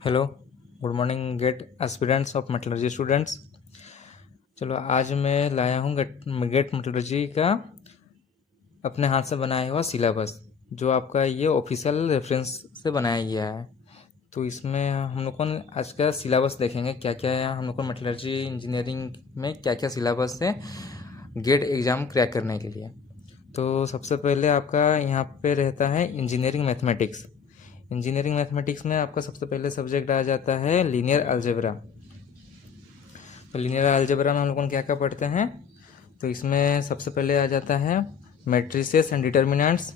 Hello, good morning get aspirants of metallurgy students. चलो आज मैं लाया हूँ गेट मेटलर्जी का अपने हाथ से बनाया हुआ सिलेबस, जो आपका ये ऑफिशियल रेफरेंस से बनाया गया है। तो इसमें हम लोग को आज का सिलेबस देखेंगे, क्या क्या है हम लोग को मेटलर्जी इंजीनियरिंग में क्या क्या सिलेबस है गेट एग्ज़ाम क्रैक करने के लिए। तो सबसे पहले आपका यहाँ पे रहता है इंजीनियरिंग मैथमेटिक्स। इंजीनियरिंग मैथमेटिक्स में आपका सबसे पहले सब्जेक्ट आ जाता है लीनियर अलजेब्रा। तो लीनियर अलजेब्रा में हम लोग क्या क्या पढ़ते हैं, तो इसमें सबसे पहले आ जाता है matrices and determinants,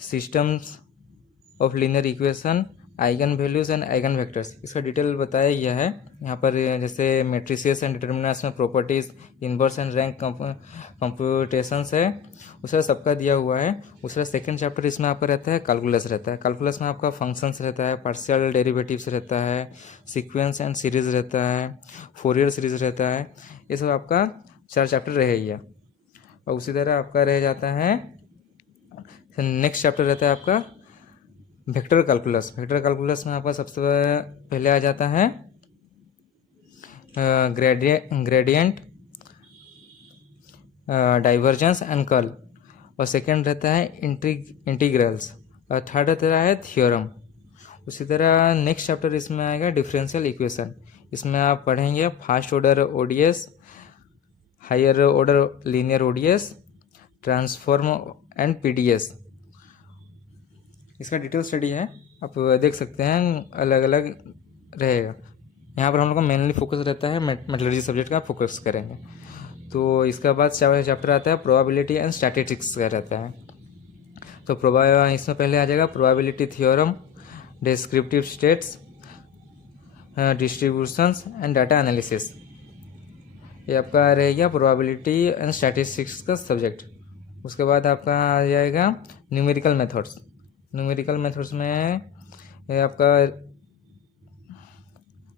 systems of linear equation, eigen values and eigen vectors. इसका डिटेल बताया गया है यहाँ पर। जैसे मैट्रिसेस एंड डिटर्मिनेंट्स में properties, inverse and rank computations है, उसका सबका दिया हुआ है। उसका सेकंड चैप्टर इसमें आपका रहता है कैलकुलस रहता है। कैलकुलस में आपका फंक्शंस रहता है, पार्शियल डेरिवेटिव्स रहता है, सीक्वेंस एंड सीरीज रहता है, फोरियर सीरीज रहता है। ये सब आपका 4 चैप्टर रहेगा। और उसी तरह आपका रह जाता है नेक्स्ट चैप्टर रहता है आपका वेक्टर कैलकुलस। वेक्टर कैलकुलस में आपका सबसे पहले आ जाता है ग्रेडियंट, डाइवर्जेंस एंड कर्ल, और सेकंड रहता है इंटीग्रल्स, और थर्ड रहता है थ्योरम। उसी तरह नेक्स्ट चैप्टर इसमें आएगा डिफरेंशियल इक्वेशन। इसमें आप पढ़ेंगे first order ODEs, higher order linear ODEs, transform and PDEs. इसका डिटेल स्टडी है, आप देख सकते हैं, अलग अलग रहेगा। यहाँ पर हम लोग का मेनली फोकस रहता है मेटलर्जी सब्जेक्ट का फोकस करेंगे। तो इसका बाद चैप्टर आता है प्रोबेबिलिटी एंड स्टैटिस्टिक्स का रहता है। तो इसमें पहले आ जाएगा probability theorem, descriptive states, distributions and data analysis. ये आपका रहेगा प्रोबेबिलिटी एंड स्टैटिस्टिक्स का सब्जेक्ट। उसके बाद आपका आ जाएगा न्यूमेरिकल मेथड्स। न्यूमेरिकल मेथड्स में आपका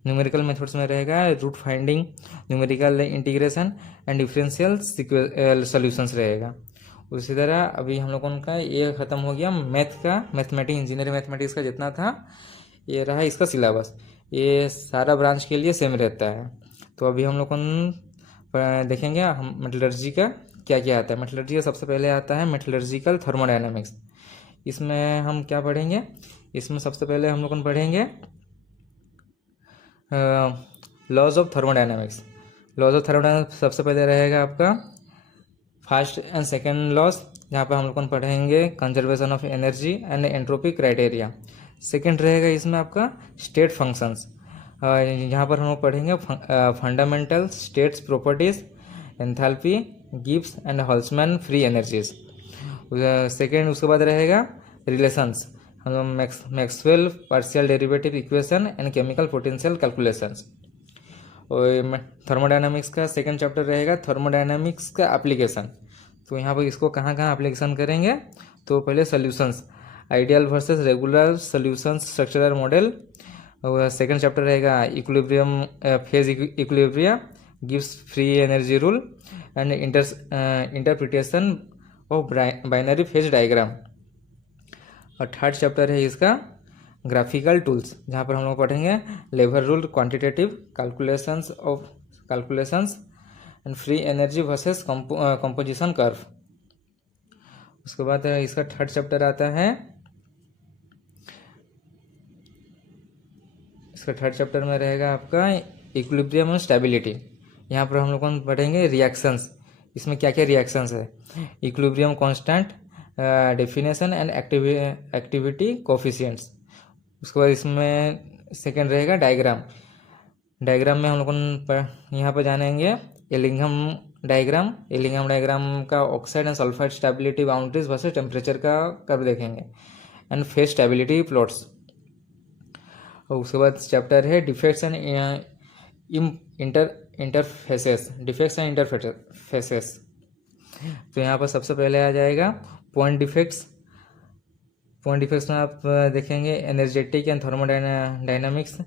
न्यूमेरिकल मेथड्स में रहेगा root finding, numerical integration and differential solutions रहेगा। उसी तरह अभी हम लोगों का ये ख़त्म हो गया मैथ का, मैथमेटिक्स इंजीनियरिंग मैथमेटिक्स का जितना था ये रहा इसका सिलेबस। ये सारा ब्रांच के लिए सेम रहता है। तो अभी हम लोग देखेंगे हम मेटलर्जी का क्या क्या आता है। मेटलर्जी का सबसे पहले आता है मेटलर्जिकल थर्मोडायनामिक्स। इसमें हम क्या पढ़ेंगे, इसमें सबसे पहले हम लोग पढ़ेंगे laws of thermodynamics. Laws of thermodynamics सबसे पहले रहेगा आपका फर्स्ट एंड सेकेंड लॉज, जहाँ पर हम लोग पढ़ेंगे conservation of energy and entropy criteria. Second रहेगा इसमें आपका स्टेट फंक्शंस, यहाँ पर हम लोग पढ़ेंगे fundamental states properties, enthalpy, Gibbs and हॉल्समैन फ्री एनर्जीज। सेकेंड उसके बाद रहेगा रिलेशंस, हम लोग Maxwell partial derivative equation and chemical potential calculations. और थर्मोडायनामिक्स का सेकंड चैप्टर रहेगा थर्मोडायनामिक्स का एप्लीकेशन। तो यहाँ पर इसको कहाँ कहाँ एप्लीकेशन करेंगे, तो पहले solutions, ideal versus regular solutions structural model. और सेकंड चैप्टर रहेगा इक्विलिब्रियम, फेज इक्विलिब्रिया, गिव्स free energy rule and interpretation of binary phase diagram. और थर्ड चैप्टर है इसका ग्राफिकल टूल्स, जहाँ पर हम लोग पढ़ेंगे lever rule, quantitative calculations and free energy versus composition curve. उसके बाद इसका थर्ड चैप्टर आता है, इसका थर्ड चैप्टर में रहेगा आपका इक्विलिब्रियम और स्टेबिलिटी। यहाँ पर हम लोग पढ़ेंगे रिएक्शंस, इसमें क्या क्या रिएक्शंस है, equilibrium constant, definition and activity coefficients. उसके बाद इसमें सेकंड रहेगा डायग्राम। डायग्राम में हम लोग यहाँ पर जानेंगे एलिंघम डायग्राम। एलिंघम डायग्राम का oxide and sulphide stability boundaries versus temperature का कर्व देखेंगे, एंड फेज स्टेबिलिटी प्लॉट्स। और उसके बाद चैप्टर है defects and interfaces, defects and interfaces. तो यहाँ पर सबसे पहले आ जाएगा पॉइंट डिफेक्ट्स। पॉइंट डिफेक्ट्स में आप देखेंगे energetic and thermodynamics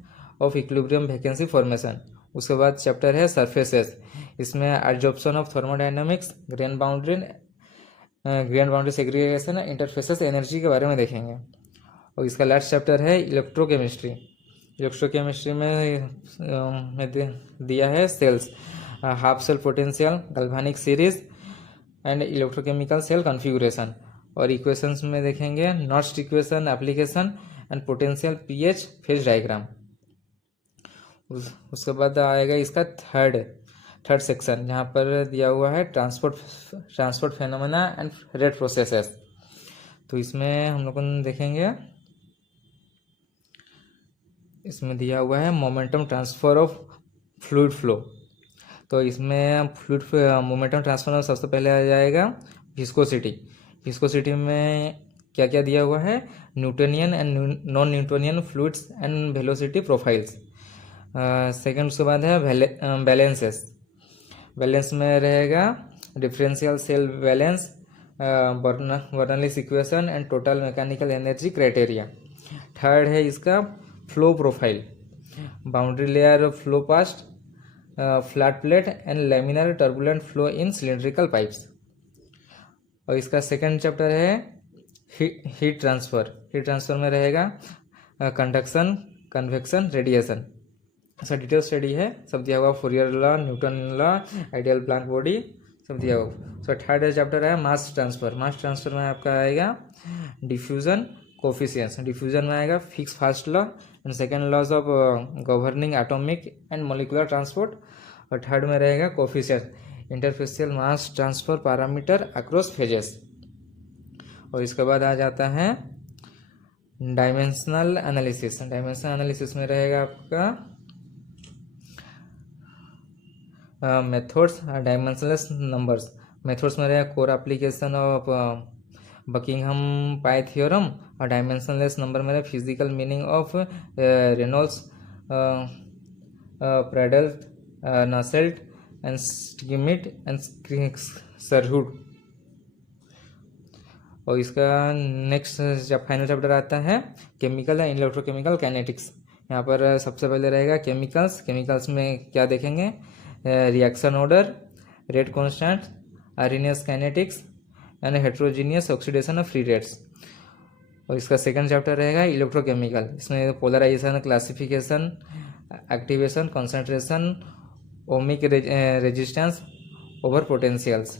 of equilibrium vacancy formation. उसके बाद चैप्टर है सरफेसेस, इसमें adsorption of thermodynamics, grain boundary segregation, interfaces energy के बारे में देखेंगे। और इसका लास्ट चैप्टर है इलेक्ट्रोकेमिस्ट्री। इलेक्ट्रोकेमिस्ट्री दिया है cells, half cell potential, galvanic series and electrochemical cell configuration. और इक्वेशंस में देखेंगे नॉट्स equation, application and potential, pH, phase diagram. उसके बाद आएगा इसका थर्ड सेक्शन, जहाँ पर दिया हुआ है transport phenomena and rate processes. तो इसमें हम लोग देखेंगे, इसमें दिया हुआ है momentum transfer of fluid flow. तो इसमें फ्लूइड मोमेंटम ट्रांसफर में सबसे पहले आ जाएगा विस्कोसिटी में क्या क्या दिया हुआ है, Newtonian and non Newtonian fluids and velocity profiles. Second उसके बाद है बैलेंस में रहेगा differential shell balance, Bernoulli's equation and total mechanical energy criteria. Third है इसका flow profile, boundary layer flow past, flat plate and laminar turbulent flow in cylindrical pipes. और इसका second chapter है हीट ट्रांसफ़र में रहेगा conduction, convection, radiation. ऐसा detail study है, सब दिया हुआ, Fourier law, Newton law, ideal Planck body, सब दिया हुआ। सो थर्ड चैप्टर है मास ट्रांसफ़र में आपका आएगा डिफ्यूजन कोफिशिएंट्स। डिफ्यूजन में आएगा Fick's first law and second laws of governing atomic and molecular transport. और थर्ड में रहेगा coefficient, interfacial mass transfer parameter across phases. और इसके बाद आ जाता है डायमेंशनल एनालिसिस में रहेगा आपका मेथड्स, डायमेंशनलेस नंबर्स। मेथड्स में रहेगा core application of Buckingham pi theorem, और डायमेंशनलेस नंबर में रहेगा physical meaning of Reynolds Prandtl Nusselt and Schmidt and Sherwood. और इसका नेक्स्ट जब फाइनल चैप्टर आता है केमिकल एंड इलेक्ट्रोकेमिकल काइनेटिक्स। यहाँ पर सबसे पहले रहेगा केमिकल्स में क्या देखेंगे, reaction order, rate constant, Arrhenius kinetics and heterogeneous oxidation of free rates. और इसका सेकंड चैप्टर रहेगा इलेक्ट्रोकेमिकल, इसमें polarization, classification, activation, concentration, ohmic resistance over potentials.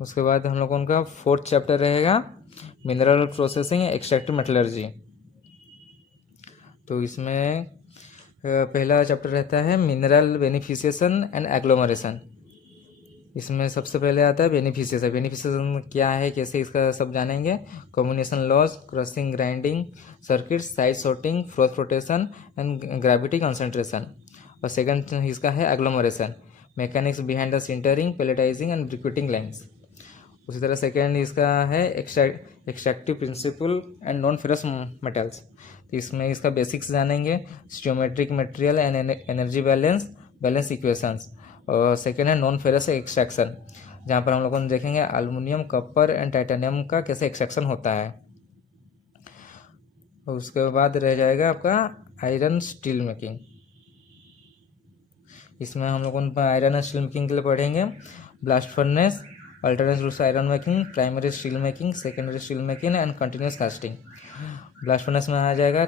उसके बाद हम लोगों का फोर्थ चैप्टर रहेगा मिनरल प्रोसेसिंग, एक्सट्रैक्टिव मेटलर्जी। तो इसमें पहला चैप्टर रहता है मिनरल बेनिफिशिएशन एंड एग्लोमरेशन। इसमें सबसे पहले आता है बेनिफिशिएशन क्या है, कैसे, इसका सब जानेंगे। Comminution laws, crushing grinding circuits, size sorting, froth flotation and gravity concentration. और सेकंड इसका है agglomeration, mechanics behind the sintering, pelletizing and briquetting lines. उसी तरह सेकेंड इसका है extractive principle and non ferrous metals. तो इसमें इसका बेसिक्स जानेंगे, stoichiometric material and energy balance equations. और सेकेंड है नॉन फेरस एक्सट्रैक्शन, जहाँ पर हम लोग देखेंगे एल्युमिनियम, कॉपर एंड टाइटेनियम का कैसे एक्सट्रैक्शन होता है। और उसके बाद रह जाएगा आपका आयरन स्टील मेकिंग। इसमें हम लोग आयरन स्टील मेकिंग के लिए पढ़ेंगे blast furnace, alternate routes iron making, primary steel making, secondary steel making and continuous casting. Blast furnace में आ जाएगा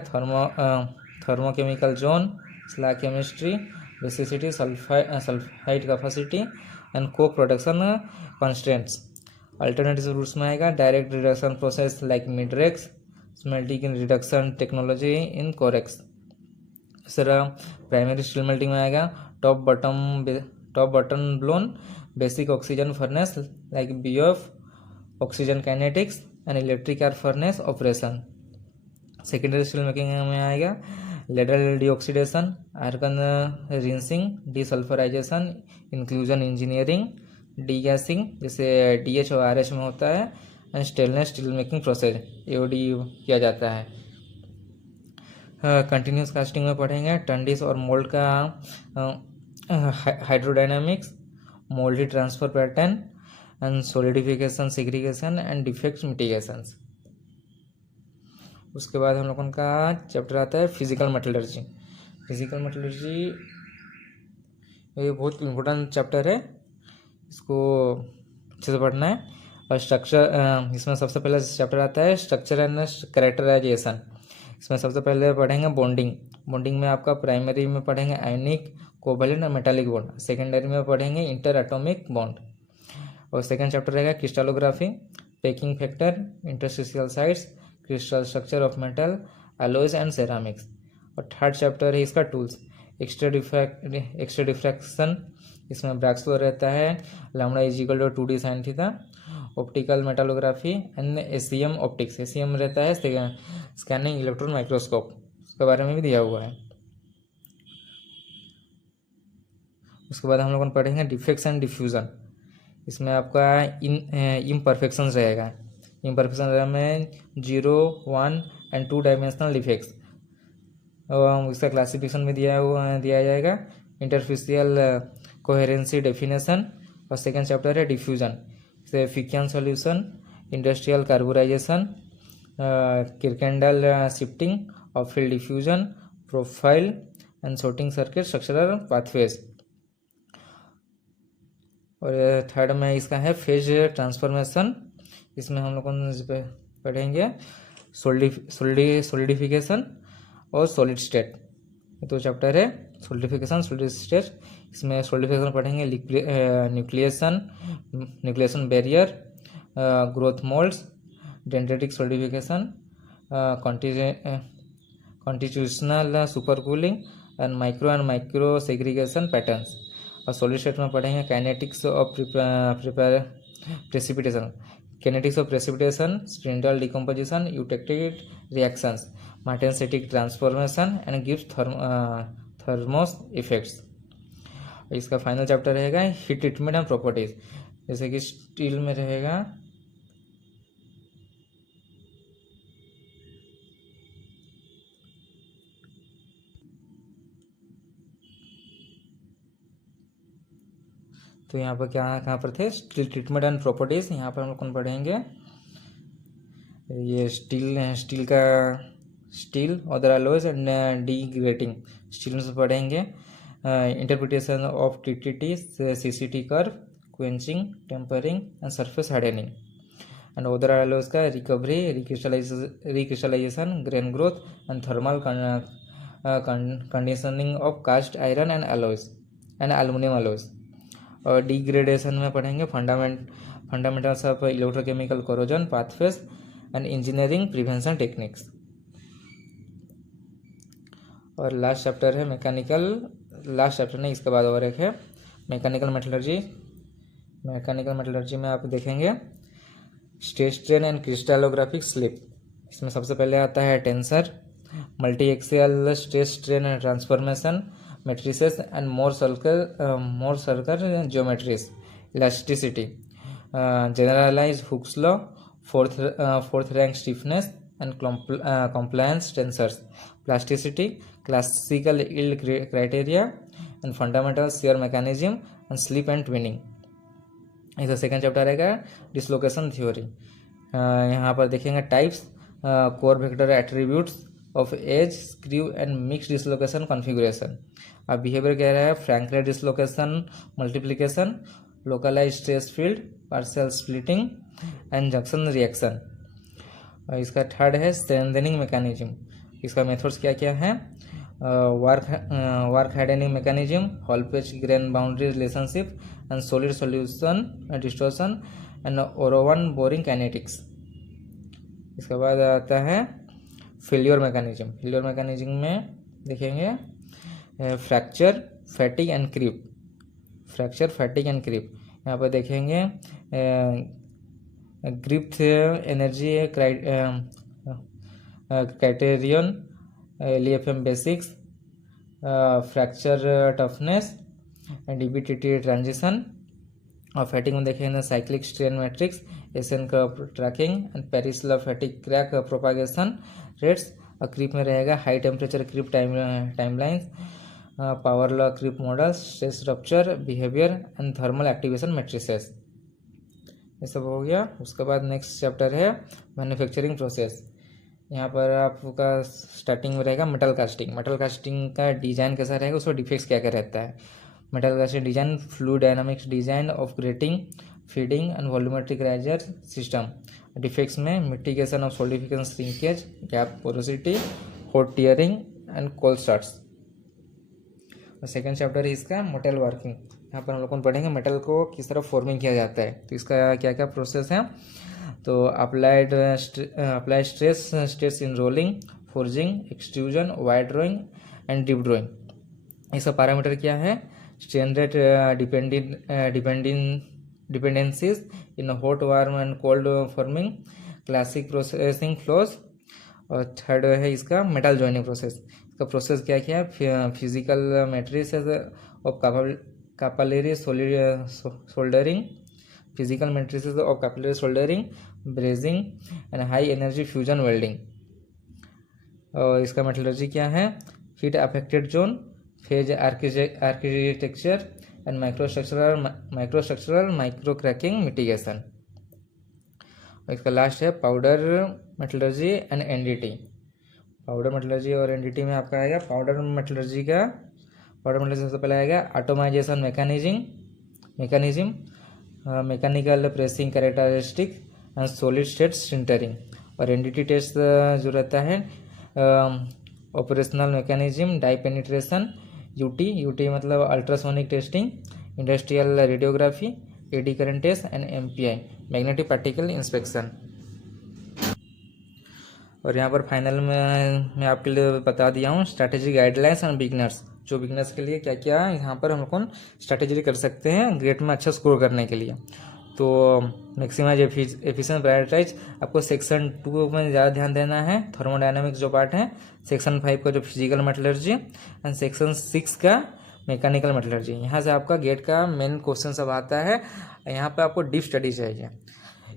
thermochemical zone, slag chemistry, basicity, sulphide capacity and coke production constraints. Alternative routes में आएगा direct reduction process like Midrex, smelting in reduction technology in Corex. इस तरह primary steel melting में आएगा top bottom blown basic oxygen furnace like BOF, oxygen kinetics and electric arc furnace operation. Secondary steel making में आएगा ladle deoxidation, argon rinsing, desulfurization, inclusion engineering, degassing जैसे DH और RH में होता है, and stainless steel making process AOD किया जाता है। कंटिन्यूस कास्टिंग में पढ़ेंगे टंडिस और मोल्ड का hydrodynamics, mould heat transfer pattern and solidification, segregation and defect mitigations. उसके बाद हम लोगों का चैप्टर आता है फिजिकल मेटलर्जी। ये बहुत इम्पोर्टेंट चैप्टर है, इसको अच्छे से पढ़ना है। और स्ट्रक्चर, इसमें सबसे पहले चैप्टर आता है स्ट्रक्चर एंड कैरेक्टराइजेशन। इसमें सबसे पहले पढ़ेंगे बॉन्डिंग। बॉन्डिंग में आपका प्राइमरी में पढ़ेंगे आयनिक, कोवैलेंट और मेटालिक बॉन्ड। सेकेंडरी में पढ़ेंगे इंटर एटॉमिक बॉन्ड। और सेकेंड चैप्टर रहेगा crystallography, packing factor, interstitial sites, crystal structure of metal, alloys and ceramics. और थर्ड चैप्टर है इसका टूल्स, एक्स्ट्रा डिफ्रैक्शन। इसमें ब्रैक्स लॉ रहता है, lambda is equal to 2d sin theta. Optical metallography and SEM optics. SEM रहता है scanning electron microscope, उसके बारे में भी दिया हुआ है। उसके बाद हम लोग पढ़ेंगे डिफेक्ट्स एंड डिफ्यूज़न। इसमें आपका इम्परफेक्शंस रहेगा। इम्परफेक्शन में 0, 1 एंड 2 डायमेंशनल डिफेक्ट्स। इसका क्लासिफिकेशन भी दिया जाएगा, इंटरफेसियल कोहेरेंसी डेफिनेशन। और सेकेंड चैप्टर है डिफ्यूजन, जैसे फिक्शन सॉल्यूशन, इंडस्ट्रियल कार्बोराइजेशन, किरकेंडल शिफ्टिंग और field diffusion, profile and sorting circuit, structural pathways. और थर्ड में इसका है फेज ट्रांसफॉर्मेशन। इसमें हम लोग पढ़ेंगे सोलिडिफिकेशन और सॉलिड स्टेट। तो चैप्टर है सोलिडिफिकेशन, सॉलिड स्टेट। इसमें सोलिडिफिकेशन पढ़ेंगे nucleation barrier, growth moulds, dendritic solidification, constitutional super cooling and micro segregation patterns. और सॉलिड स्टेट में पढ़ेंगे kinetics of precipitation, kinetics of precipitation, spindle decomposition, eutectic reactions, martensitic transformation and Gibbs thermos effects। इसका final chapter रहेगा heat treatment and properties, जैसे कि steel में रहेगा तो यहाँ पर कहाँ पर थे स्टील ट्रीटमेंट एंड प्रॉपर्टीज। यहाँ पर हम लोग कौन पढ़ेंगे, ये steel other alloys and degrading steel से पढ़ेंगे, interpretation of TTT, CCT curve, quenching, tempering and surface hardening. And other alloys का recovery, recrystallization, grain growth and thermal conditioning of cast iron and alloys and aluminium alloys. और degradation में पढ़ेंगे fundamentals of electrochemical corrosion pathways and engineering prevention techniques. और last chapter है mechanical, last chapter नहीं इसके बाद और एक है मैकेनिकल मेटलर्जी। मैकेनिकल मेटलर्जी में आप देखेंगे stress strain and crystallographic slip. इसमें सबसे पहले आता है tensor, multi axial stress strain and transformation, matrices and more circular geometries, elasticity, generalized Hooke's law, fourth rank stiffness and compliance tensors, plasticity, classical yield criteria and fundamental shear mechanism and slip and twinning। इसका second chapter रहेगा dislocation theory. यहाँ पर देखेंगे types, core vector attributes of edge, screw and mix dislocation configuration. अब behaviour कह रहा है Frank line dislocation, multiplication, localize stress field, partial splitting and junction reaction. और इसका थर्ड है स्ट्रेंथनिंग मैकेनिज्म। इसका मेथड्स क्या क्या है, वर्क हार्डनिंग मैकेनिज्म, हॉल पेच grain boundary relationship and solid solution distortion and Orowan boring kinetics. इसके बाद आता है फेल्योर मैकेनिज्म। फेल्योर मैकेनिज्म में देखेंगे fracture, fatigue and creep, fracture, fatigue and creep. यहाँ पर देखेंगे Griffith energy criterion, LEFM basics, fracture toughness, DBTT transition. और फैटिग में देखेंगे cyclic strain matrix, S N curve tracking and Paris law fatigue crack propagation rates. और creep में रहेगा high temperature creep timelines, power law creep models, stress rupture behaviour and thermal activation matrices. ये सब हो गया। उसके बाद नेक्स्ट चैप्टर है मैन्युफैक्चरिंग प्रोसेस। यहाँ पर आपका स्टार्टिंग में रहेगा मेटल कास्टिंग। मेटल कास्टिंग का डिज़ाइन कैसा रहेगा, उसका डिफेक्ट्स क्या क्या रहता है। Metal casting design, fluid dynamics design of gating, feeding and volumetric riser system. Defects में mitigation of solidification shrinkage, gas porosity, hot tearing and cold starts. और सेकेंड चैप्टर है इसका मेटल वर्किंग। यहाँ पर हम लोग पढ़ेंगे मेटल को किस तरह फॉर्मिंग किया जाता है, तो इसका क्या क्या प्रोसेस है। तो applied stress in rolling, forging, extrusion, wire drawing and deep drawing. इसका पैरामीटर क्या है, strain rate, dependencies in hot, warm and cold forming, classic processing flows. और थर्ड है इसका मेटल जॉइनिंग प्रोसेस। इसका प्रोसेस क्या क्या है, physical matrix of capillary soldering, physical matrix of capillary soldering, brazing and high energy fusion welding. और इसका metallurgy क्या है, heat affected zone, phase architecture and microstructural micro cracking mitigation. और इसका लास्ट है powder metallurgy and NDT. Powder metallurgy और NDT में आपका आएगा पाउडर मेटलर्जी सबसे पहले आएगा atomization mechanism, mechanical pressing characteristic and solid state sintering. और एनडीटी टेस्ट जो रहता है operational mechanism, dye penetration, UT मतलब ultrasonic testing, industrial radiography, eddy current test and MPI magnetic particle inspection. और यहाँ पर फाइनल में मैं आपके लिए बता दिया हूँ स्ट्रैटेजी गाइडलाइंस एंड बिगनर्स। जो बिगनर्स के लिए क्या क्या यहाँ पर हम लोग स्ट्रैटेजी कर सकते हैं ग्रेड में अच्छा स्कोर करने के लिए। तो मैक्सिमाइज एफिशिएंट प्रायोरिटाइज, आपको सेक्शन 2 में ज़्यादा ध्यान देना है, थर्मोडायनामिक्स जो पार्ट है, सेक्शन 5 का जो फिजिकल मेटलर्जी एंड सेक्शन 6 का मैकेनिकल मेटलर्जी। यहाँ से आपका गेट का मेन क्वेश्चन सब आता है। यहाँ पे आपको डीप स्टडी चाहिए।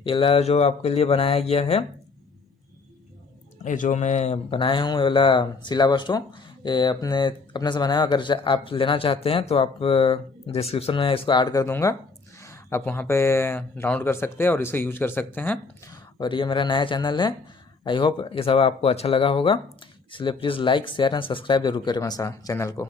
ये जो आपके लिए बनाया गया है, ये जो मैं बनाया हूँ ये वाला सिलेबस तो ये अपने से बनाया। अगर आप लेना चाहते हैं तो आप डिस्क्रिप्शन में इसको ऐड कर दूँगा, आप वहाँ पे डाउनलोड कर सकते हैं और इसको यूज कर सकते हैं। और ये मेरा नया चैनल है, आई होप ये सब आपको अच्छा लगा होगा, इसलिए please like share and subscribe जरूर करें मेरे चैनल को।